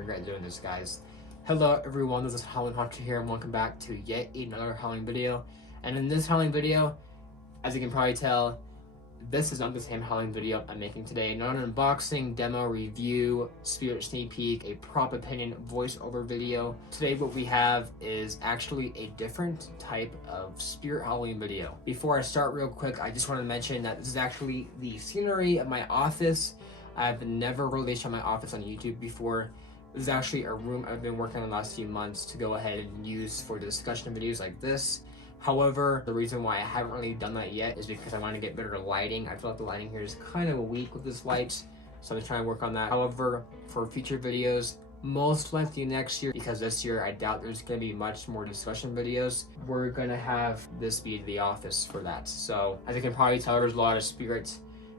regret doing this, guys. Hello everyone, this is Halloween Hunter here, and welcome back to yet another Halloween video. And in this Halloween video, as you can probably tell, this is not the same Halloween video I'm making today. Not an unboxing, demo, review, spirit sneak peek, a prop opinion, voiceover video. Today what we have is actually a different type of spirit Halloween video. Before I start real quick, I just want to mention that this is actually the scenery of my office. I've never really shown my office on YouTube before. This is actually a room I've been working on the last few months to go ahead and use for discussion videos like this. However, the reason why I haven't really done that yet is because I want to get better lighting. I feel like the lighting here is kind of weak with this light, so I'm trying to work on that. However, for future videos, most likely next year, because this year I doubt there's going to be much more discussion videos, we're going to have this be the office for that. So, as you can probably tell, there's a lot of spirit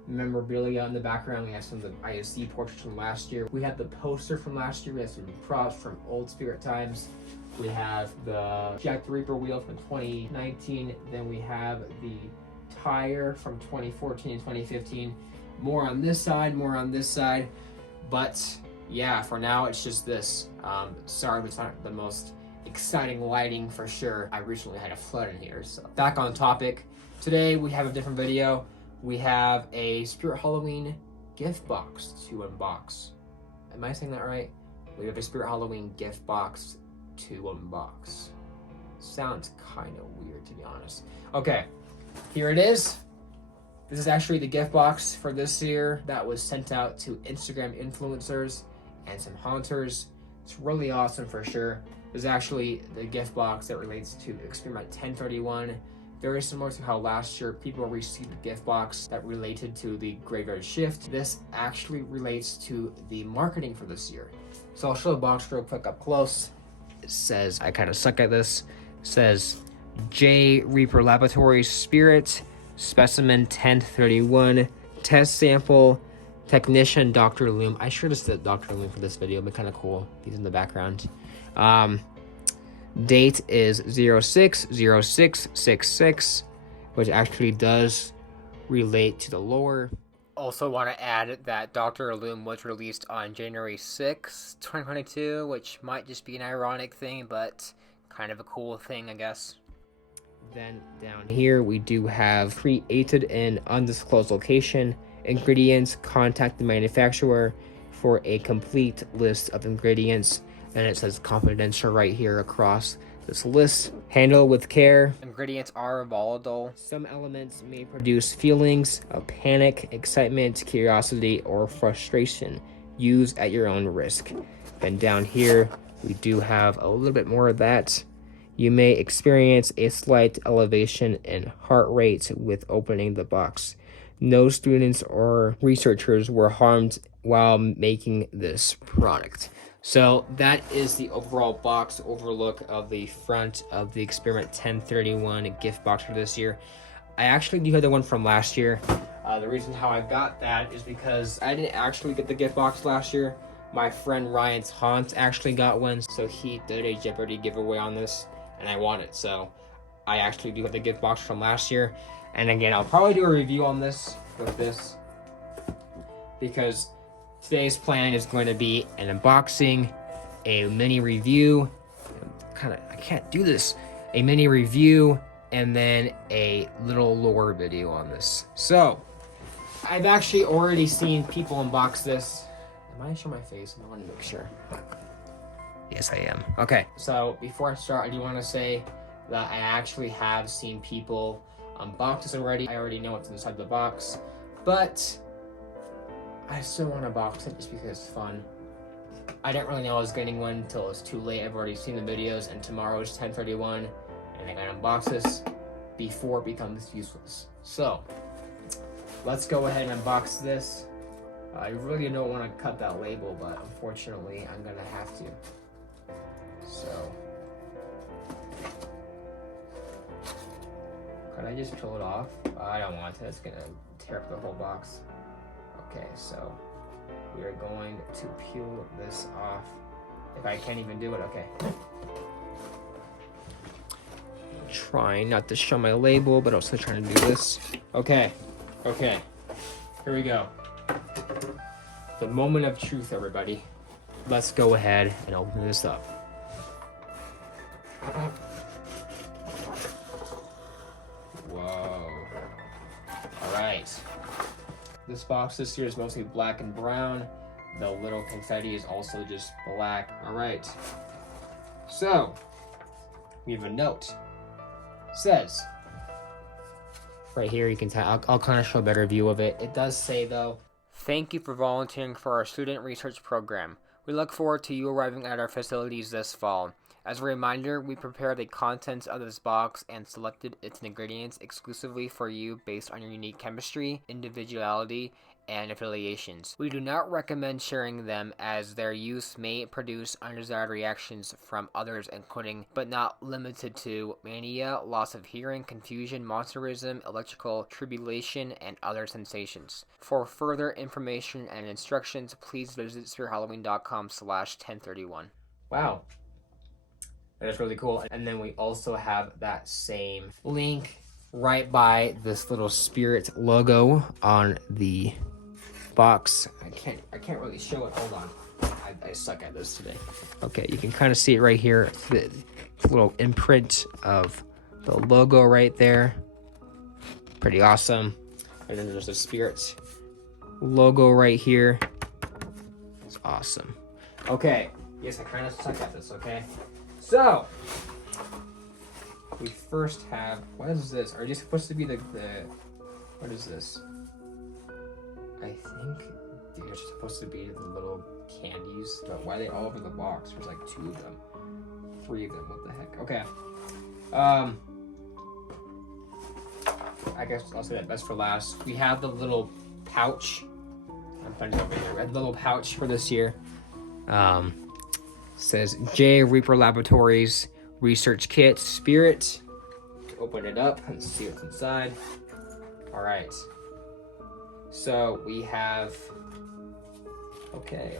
memorabilia in the background. We have some of the ISD portraits from last year. We have the poster from last year. We have some props from old spirit times. We have the Jack the Reaper wheel from 2019. Then we have the tire from 2014 and 2015. More on this side, more on this side. But yeah, for now it's just this. Sorry, it's not the most exciting lighting for sure. I recently had a flood in here. So back on topic. Today we have a different video. We have a Spirit Halloween gift box to unbox. Am I saying that right? We have a Spirit Halloween gift box to unbox. Sounds kind of weird, to be honest. Okay, here it is. This is actually the gift box for this year that was sent out to Instagram influencers and some hunters. It's really awesome for sure. This is actually the gift box that relates to Experiment 1031. Very similar to how last year people received a gift box that related to the graveyard shift. This actually relates to the marketing for this year. So I'll show the box real quick up close. It says, I kind of suck at this. It says J Reaper Laboratory Spirit Specimen 1031 Test Sample Technician Dr. Illume. I should have said Dr. Illume for this video. It'd be kind of cool. He's in the background. Date is 06/06/66, which actually does relate to the lore. Also want to add that Dr. Illume was released on January 6, 2022, which might just be an ironic thing, but kind of a cool thing, I guess. Then down here we do have created in undisclosed location, ingredients, contact the manufacturer for a complete list of ingredients. And it says confidential right here across this list. Handle with care. Ingredients are volatile. Some elements may produce feelings of panic, excitement, curiosity, or frustration. Use at your own risk. Then down here, we do have a little bit more of that. You may experience a slight elevation in heart rate with opening the box. No students or researchers were harmed while making this product. So that is the overall box overlook of the front of the Experiment 1031 gift box for this year. I actually do have the one from last year. The reason how I got that is because I didn't actually get the gift box last year. My friend Ryan's Haunt actually got one, so he did a Jeopardy giveaway on this, and I won it. So I actually do have the gift box from last year. And again, I'll probably do a review on this with this, because today's plan is going to be an unboxing, a mini review, I can't do this, a mini review, and then a little lore video on this. So, I've actually already seen people unbox this. Am I showing my face? I want to make sure. Yes, I am. Okay, so before I start, I do want to say that I actually have seen people unbox this already. I already know what's inside the box, but I still want to box it just because it's fun. I didn't really know I was getting one until it was too late. I've already seen the videos, and tomorrow is 1031, and I gotta unbox this before it becomes useless. So, let's go ahead and unbox this. I really don't want to cut that label, but unfortunately, I'm gonna have to. So, can I just peel it off? I don't want to. It's gonna tear up the whole box. Okay, so we are going to peel this off. If I can't even do it, okay. Trying not to show my label, but also trying to do this. Okay, here we go. The moment of truth, everybody. let's go ahead and open this up. Whoa. Alright. This box this year is mostly black and brown. The little confetti is also just black. Alright. So, we have a note. It says, right here you can tell, I'll kind of show a better view of it. It does say though, thank you for volunteering for our student research program. We look forward to you arriving at our facilities this fall. As a reminder, we prepared the contents of this box and selected its ingredients exclusively for you based on your unique chemistry, individuality, and affiliations. We do not recommend sharing them as their use may produce undesired reactions from others, including but not limited to mania, loss of hearing, confusion, monsterism, electrical tribulation, and other sensations. For further information and instructions, please visit SpiritHalloween.com/1031. Wow. That is really cool. And then we also have that same link right by this little spirit logo on the box. I can't really show it. Hold on. I suck at this today. Okay, you can kind of see it right here. The little imprint of the logo right there. Pretty awesome. And then there's the spirit logo right here. It's awesome. Okay. Yes, I kind of suck at this, okay? So, we first have, what is this? Are you supposed to be the what is this? I think these are supposed to be the little candies, but why are they all over the box? There's like 2 of them, 3 of them, what the heck? Okay, I guess I'll say that best for last. We have the little pouch. I'm putting it over here. We have the little pouch for this year. Says J. Reaper Laboratories Research Kit Spirit. Open it up and see what's inside. All right. So we have. Okay.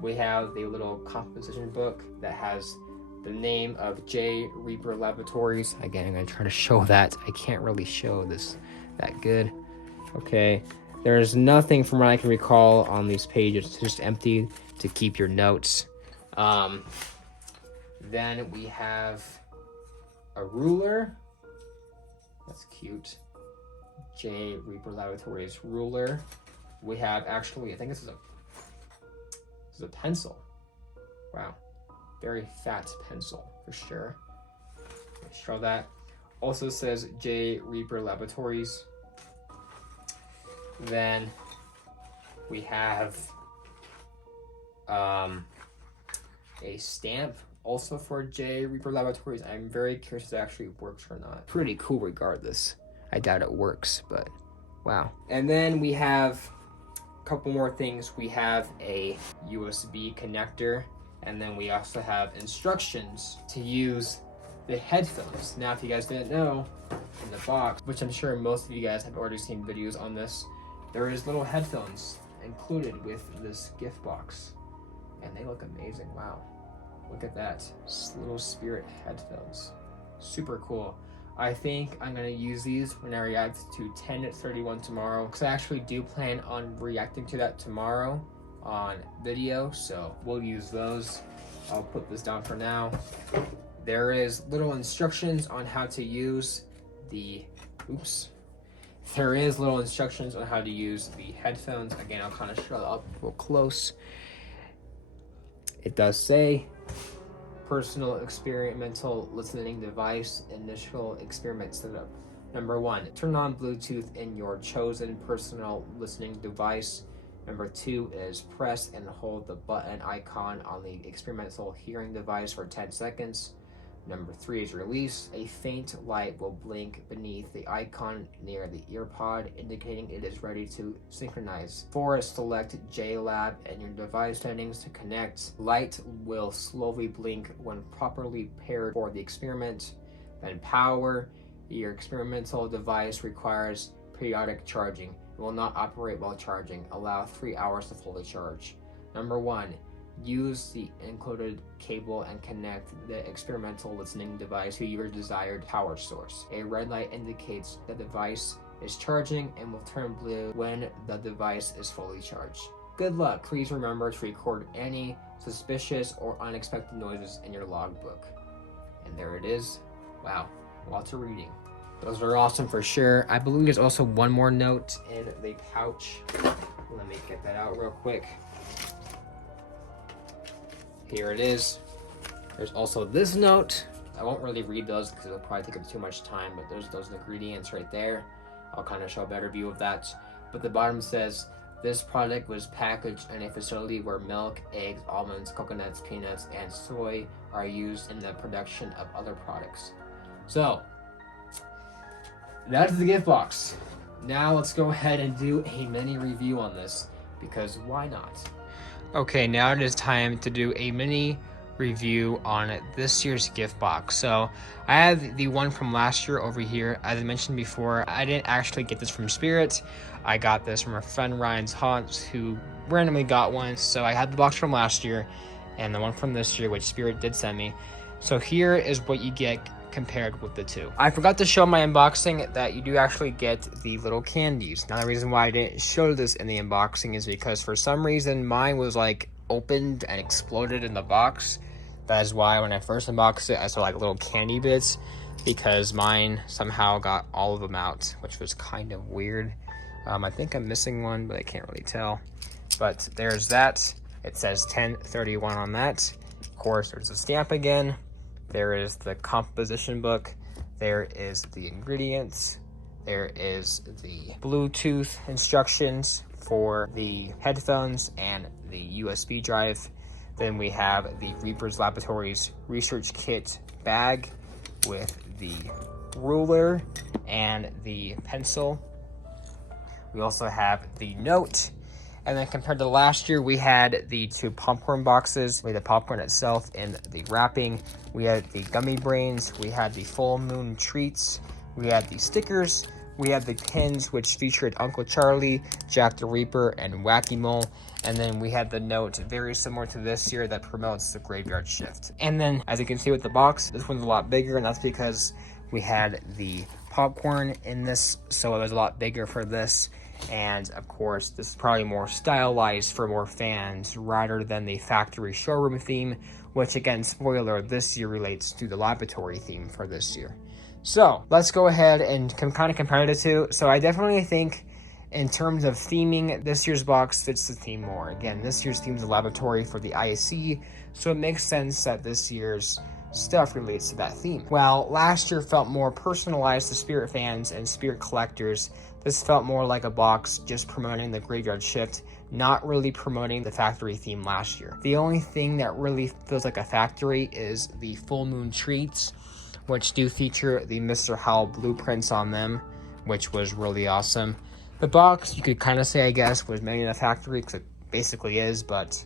We have the little composition book that has the name of J. Reaper Laboratories. Again, I'm gonna try to show that. I can't really show this that good. Okay. There's nothing from what I can recall on these pages. It's just empty to keep your notes. Then we have a ruler. That's cute. J. Reaper Laboratories ruler. We have actually, I think this is a pencil. Wow. Very fat pencil for sure. Let's show that. Also says J. Reaper Laboratories. Then we have a stamp also for J. Reaper Laboratories. I'm very curious if it actually works or not. Pretty cool regardless. I doubt it works, but wow. And then we have a couple more things. We have a USB connector, and then we also have instructions to use the headphones. Now, if you guys didn't know, in the box, which I'm sure most of you guys have already seen videos on this, there is little headphones included with this gift box, and they look amazing. Wow, look at that, little spirit headphones, super cool. I think I'm gonna use these when I react to 1031 tomorrow, because I actually do plan on reacting to that tomorrow on video, so we'll use those. I'll put this down for now. There is little instructions on how to use the There is little instructions on how to use the headphones. Again, I'll kind of show it up real close. It does say personal experimental listening device, initial experiment setup. Number 1, turn on Bluetooth in your chosen personal listening device. Number 2 is press and hold the button icon on the experimental hearing device for 10 seconds. Number 3 is release. A faint light will blink beneath the icon near the earpod, indicating it is ready to synchronize. 4 is select JLab in your device settings to connect. Light will slowly blink when properly paired for the experiment. Then power. Your experimental device requires periodic charging. It will not operate while charging. Allow 3 hours to fully charge. Number 1. Use the included cable and connect the experimental listening device to your desired power source. A red light indicates the device is charging and will turn blue when the device is fully charged. Good luck. Please remember to record any suspicious or unexpected noises in your logbook. And there it is. Wow, lots of reading. Those are awesome for sure. I believe there's also one more note in the pouch. Let me get that out real quick. Here it is. There's also this note. I won't really read those because it'll probably take up too much time, but there's those ingredients right there. I'll kind of show a better view of that. But the bottom says, this product was packaged in a facility where milk, eggs, almonds, coconuts, peanuts, and soy are used in the production of other products. So, that's the gift box. Now let's go ahead and do a mini review on this, because why not? Okay, now it is time to do a mini review on this year's gift box. So I have the one from last year over here. As I mentioned before, I didn't actually get this from Spirit. I got this from a friend, Ryan's Haunts, who randomly got one. So I had the box from last year and the one from this year, which Spirit did send me. So here is what you get compared with the two. I forgot to show my unboxing that you do actually get the little candies. Now the reason why I didn't show this in the unboxing is because for some reason mine was like opened and exploded in the box. That is why when I first unboxed it, I saw like little candy bits, because mine somehow got all of them out, which was kind of weird. I think I'm missing one, but I can't really tell. But there's that. It says 1031 on that. Of course, there's a stamp again. There is the composition book. There is the ingredients. There is the Bluetooth instructions for the headphones and the USB drive. Then we have the Reaper's Laboratories research kit bag with the ruler and the pencil. We also have the note. And then compared to last year, we had the two popcorn boxes. We had the popcorn itself and the wrapping. We had the gummy brains. We had the full moon treats. We had the stickers. We had the pins, which featured Uncle Charlie, Jack the Reaper, and Wacky Mole. And then we had the note, very similar to this year, that promotes the graveyard shift. And then, as you can see with the box, this one's a lot bigger, and that's because we had the popcorn in this, so it was a lot bigger for this. And of course, this is probably more stylized for more fans rather than the factory showroom theme, which again, spoiler, this year relates to the laboratory theme for this year. So let's go ahead and kind of compare the two. So I definitely think in terms of theming, this year's box fits the theme more. Again, this year's theme is a laboratory for the IC, so it makes sense that this year's stuff relates to that theme. While last year felt more personalized to Spirit fans and Spirit collectors, this felt more like a box just promoting the graveyard shift, not really promoting the factory theme last year. The only thing that really feels like a factory is the full moon treats, which do feature the Mr. Howell blueprints on them, which was really awesome. The box, you could kind of say, I guess, was made in a factory, because it basically is, but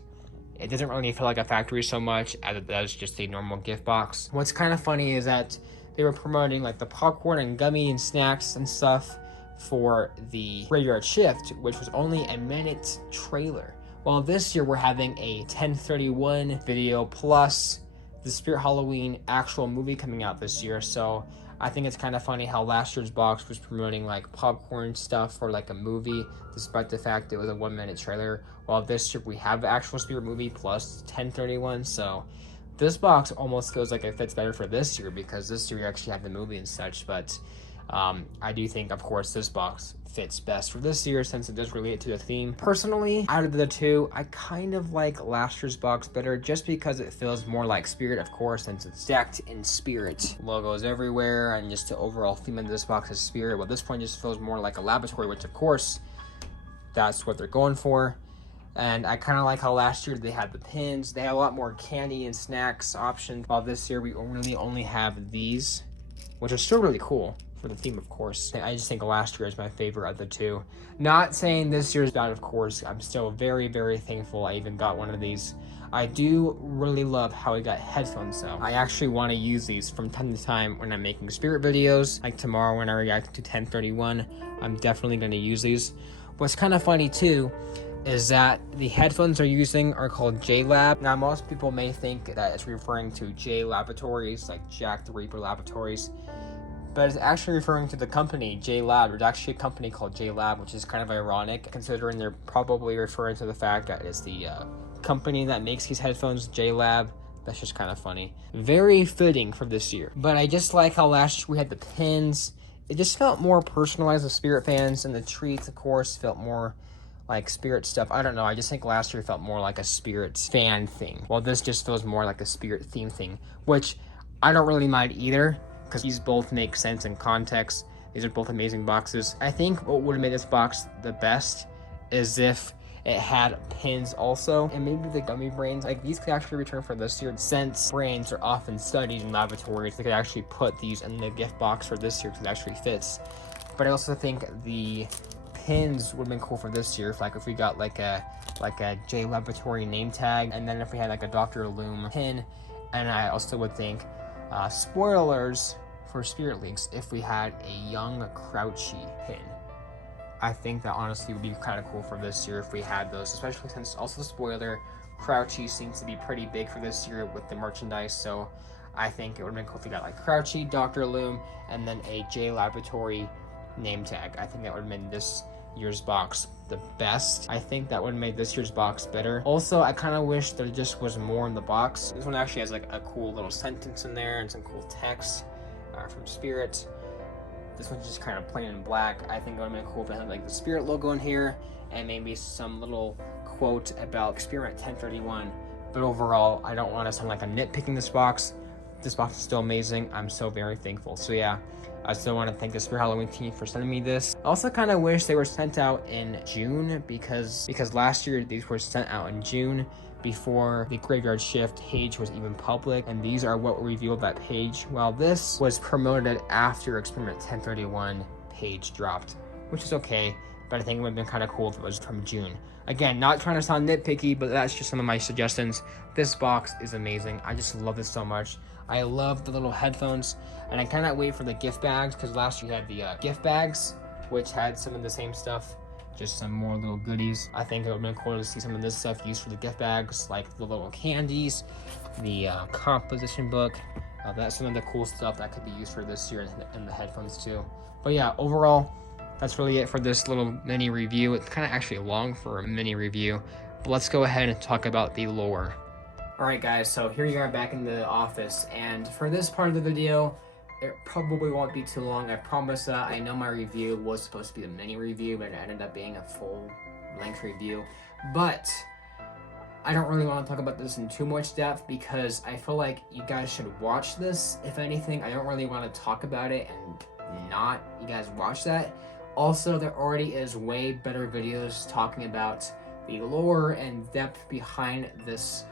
it doesn't really feel like a factory so much as it does just a normal gift box. What's kind of funny is that they were promoting like the popcorn and gummy and snacks and stuff for the graveyard shift, which was only a minute trailer. While this year we're having a 1031 video plus the Spirit Halloween actual movie coming out this year. So I think it's kind of funny how last year's box was promoting like popcorn stuff for like a movie, despite the fact it was a 1 minute trailer. While this year we have the actual Spirit movie plus 1031. So this box almost feels like it fits better for this year, because this year we actually have the movie and such. But I do think, of course, this box fits best for this year since it does relate to the theme. Personally, out of the two, I kind of like last year's box better, just because it feels more like Spirit, of course, since it's stacked in Spirit. Logos everywhere, and just the overall theme of this box is Spirit. Well, this point just feels more like a laboratory, which, of course, that's what they're going for. And I kind of like how last year they had the pins. They had a lot more candy and snacks options, while this year we really only have these, which are still really cool for the theme, of course. I just think last year is my favorite of the two. Not saying this year's not, of course. I'm still very, very thankful I even got one of these. I do really love how I got headphones though. I actually want to use these from time to time when I'm making Spirit videos. Like tomorrow when I react to 1031, I'm definitely going to use these. What's kind of funny too is that the headphones they're using are called J-Lab. Now, most people may think that it's referring to J Laboratories, like Jack the Reaper Laboratories. but it's actually referring to the company, J-Lab. There's actually a company called J-Lab, which is kind of ironic, considering they're probably referring to the fact that it's the company that makes these headphones, J-Lab. That's just kind of funny. Very fitting for this year. But I just like how last year we had the pins. It just felt more personalized with Spirit fans, and the treats, of course, felt more like Spirit stuff. I don't know. I just think last year felt more like a Spirit fan thing. Well, this just feels more like a Spirit theme thing, which I don't really mind either, because these both make sense in context. These are both amazing boxes. I think what would have made this box the best is if it had pins also, and maybe the gummy brains. Like, these could actually return for this year. Since brains are often studied in laboratories, they could actually put these in the gift box for this year because it actually fits. But I also think the pins would have been cool for this year. If we got like a J Laboratory name tag, and then if we had like a Dr. Illume pin. And I also would think spoilers for Spirit Leaks if we had a young Crouchy pin. I think that honestly would be kind of cool for this year if we had those, especially since also spoiler, Crouchy seems to be pretty big for this year with the merchandise. So I think it would have been cool if we got like Crouchy, Dr. Illume, and then a J Laboratory name tag. I think that would have made this year's box the best. I think that would have made this year's box better. Also, I kind of wish there just was more in the box. This one actually has like a cool little sentence in there and some cool text from Spirit. This one's just kind of plain in black. I think it would have been cool if it had like the Spirit logo in here and maybe some little quote about Experiment 1031. But overall, I don't want to sound like I'm nitpicking this box. This box is still amazing. I'm so very thankful. So yeah, I still want to thank the Spirit Halloween team for sending me this. I also kind of wish they were sent out in June because last year these were sent out in June before the Graveyard Shift page was even public, and these are what were revealed that page, while this was promoted after Experiment 1031 page dropped, which is okay, but I think it would have been kind of cool if it was from June. Again, not trying to sound nitpicky, but that's just some of my suggestions. This box is amazing. I just love this so much. I love the little headphones, and I cannot wait for the gift bags, because last year we had the gift bags, which had some of the same stuff, just some more little goodies. I think it would have been cool to see some of this stuff used for the gift bags, like the little candies, the composition book. That's some of the cool stuff that could be used for this year, and the headphones too. But yeah, overall, that's really it for this little mini review. It's kind of actually long for a mini review, but let's go ahead and talk about the lore. Alright guys, so here you are back in the office, and for this part of the video, it probably won't be too long, I promise. I know my review was supposed to be a mini review, but it ended up being a full-length review. But I don't really want to talk about this in too much depth because I feel like you guys should watch this. If anything, I don't really want to talk about it and not you guys watch that. Also, there already is way better videos talking about the lore and depth behind this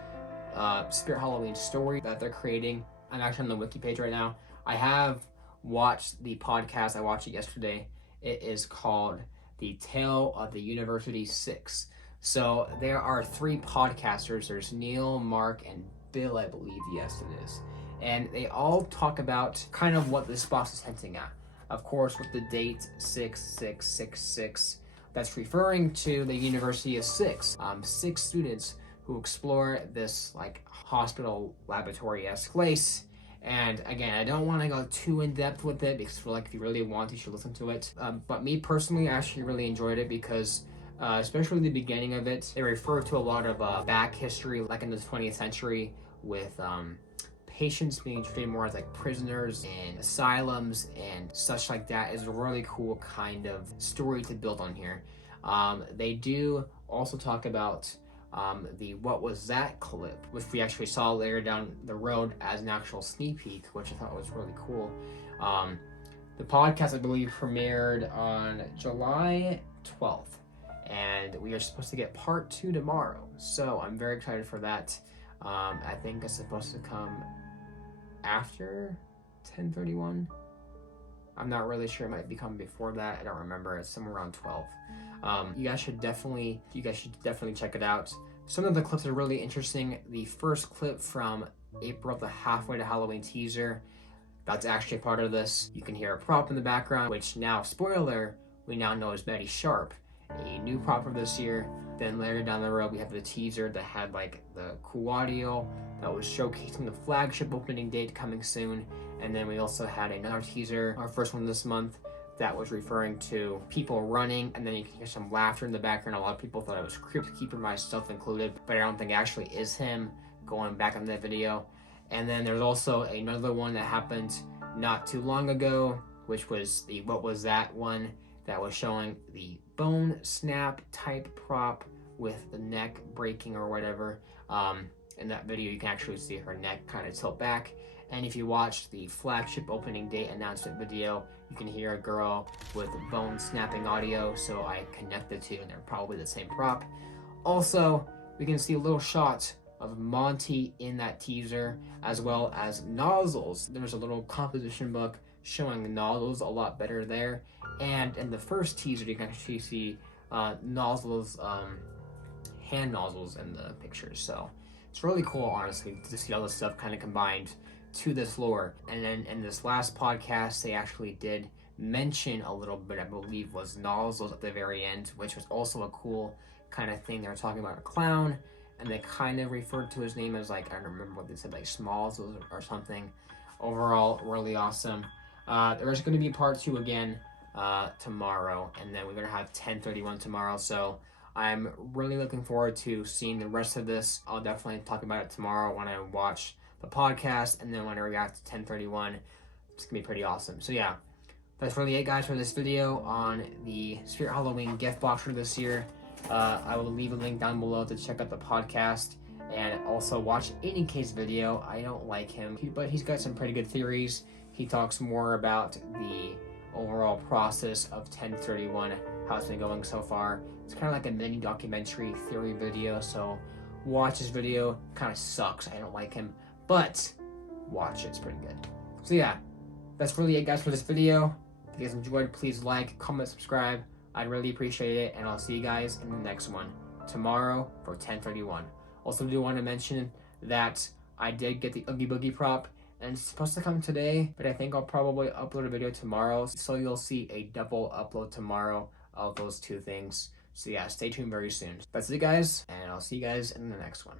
Spirit Halloween story that they're creating. I'm actually on the wiki page right now. I have watched the podcast. I watched it yesterday. It is called The Tale of the Univeristy 6. So there are 3 podcasters. There's Neil, Mark, and Bill, I believe. Yes, it is. And they all talk about kind of what this box is hinting at. Of course, with the date 6666, that's referring to the University of 6. 6 students who explore this like hospital laboratory-esque place. And again, I don't want to go too in depth with it because I feel like if you really want to, you should listen to it. But me personally, I actually really enjoyed it because especially the beginning of it, they refer to a lot of back history, like in the 20th century, with patients being treated more as like prisoners in asylums and such like that. Is a really cool kind of story to build on here. They do also talk about the What Was That clip, which we actually saw later down the road as an actual sneak peek, which I thought was really cool. The podcast, I believe, premiered on July 12th, and we are supposed to get part 2 tomorrow, so I'm very excited for that. I think it's supposed to come after 1031. I'm not really sure. It might be coming before that. I don't remember. It's somewhere around 12. You guys should definitely check it out. Some of the clips are really interesting. The first clip from April, the Halfway to Halloween teaser, that's actually part of this. You can hear a prop in the background, which now, spoiler, we now know is Betty Sharpe, a new prop for this year. Then later down the road, we have the teaser that had like the cool audio that was showcasing the flagship opening date coming soon. And then we also had another teaser, our first one this month, that was referring to people running, and then you can hear some laughter in the background. A lot of people thought it was Crypt Keeper, myself included, but I don't think it actually is him, going back on that video. And then there's also another one that happened not too long ago, which was the What Was That one, that was showing the bone snap type prop with the neck breaking or whatever. In that video, you can actually see her neck kind of tilt back. And if you watch the flagship opening date announcement video, you can hear a girl with bone snapping audio, so I connected the two, and they're probably the same prop. Also, we can see a little shot of Monty in that teaser, as well as Nozzles. There's a little composition book showing Nozzles a lot better there. And in the first teaser, you can actually see Nozzles, hand nozzles in the pictures. So it's really cool, honestly, to see all this stuff kind of combined to this lore. And then in this last podcast, they actually did mention a little bit, I believe, was Nozzles at the very end, which was also a cool kind of thing. They were talking about a clown, and they kind of referred to his name as, like, I don't remember what they said, like Smalls or something. Overall, really awesome. There's going to be part 2 again tomorrow, and then we're going to have 1031 tomorrow, so I'm really looking forward to seeing the rest of this. I'll definitely talk about it tomorrow when I watch the podcast, and then when I react to 1031. It's going to be pretty awesome. So yeah, that's really it, guys, for this video on the Spirit Halloween gift box for this year. I will leave a link down below to check out the podcast, and also watch 80K's video. I don't like him, but he's got some pretty good theories. He talks more about the overall process of 1031, how it's been going so far. It's kind of like a mini documentary theory video, so watch his video. Kind of sucks, I don't like him, but watch it, it's pretty good. So yeah, that's really it, guys, for this video. If you guys enjoyed, please like, comment, subscribe. I'd really appreciate it, and I'll see you guys in the next one tomorrow for 1031. Also do want to mention that I did get the Oogie Boogie prop, and it's supposed to come today, but I think I'll probably upload a video tomorrow, so you'll see a double upload tomorrow of those two things. So yeah, stay tuned very soon. That's it, guys, and I'll see you guys in the next one.